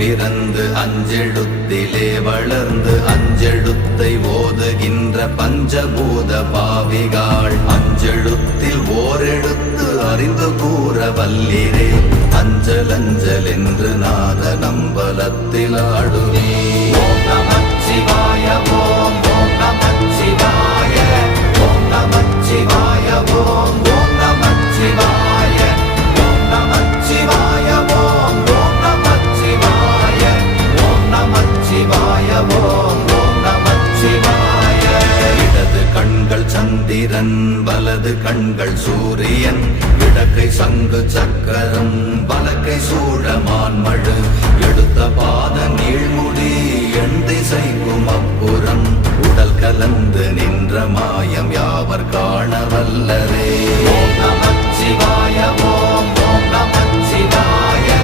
பிறந்து அஞ்செழுத்திலே வளர்ந்து அஞ்செழுத்தை ஓதுகின்ற பஞ்சபூத பாவிகாள் அஞ்செழுத்தில் ஓரெழுத்து அறிந்து கூற வல்லிரே அஞ்சல் அஞ்சல் என்று நாத நம்பலத்தில் ஆடுவே. ஓம் நமச்சிவாய ஓம் ஓம் நமச்சிவாய ஓம் நமச்சிவாய ஓம் ஓம் நமச்சிவாய ஓம் நமச்சிவாய ஓம் ஓம் நமச்சிவாய ஓம் நமச்சிவாய ஓம் ஓம் நமச்சிவாய. இடது கண்கள் சந்திரன் வலது கண்கள் சூரியன் இடக்கை சங்கு சக்கரம் வலக்கை சூழமான்மழு எடுத்த பாத நீழ்முடி எண் திசைக்கும் அப்புறம் உடல் கலந்து நின்ற மாயம் யாவர் காண வல்லரே.